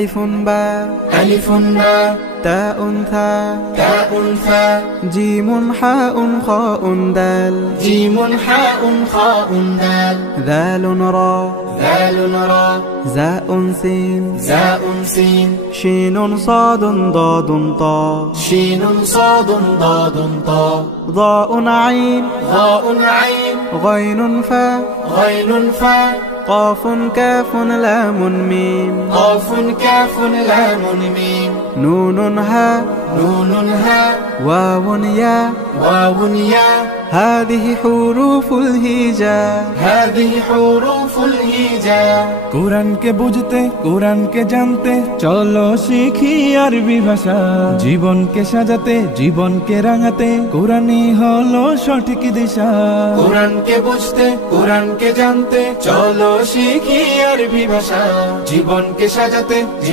ألف باء ألف باء تاء ثاء تاء ثاء جيم حاء خاء دال جيم حاء خاء دال ذال را ذال را زاء سين زاء سين شين صاد ضاد طاء شين صاد ضاد طاء ضاء عين ضاء عين غين فاء غين فاء قاف كاف لام ميم قاف كاف لام ميم نون ها نون ها واو يا واو يا هذه حروف الهجاء هذه حروف الهجاء কোরআনকে বুঝতে কোরআনকে জানতে চলো শিখি আরবি ভাষা জীবনকে সাজাতে জীবনকে রাঙাতে কোরআনই হলো সঠিক দিশা কোরআনকে বুঝতে কোরআনকে জানতে চলো শিখি আরবি ভাষা জীবনকে সাজাতে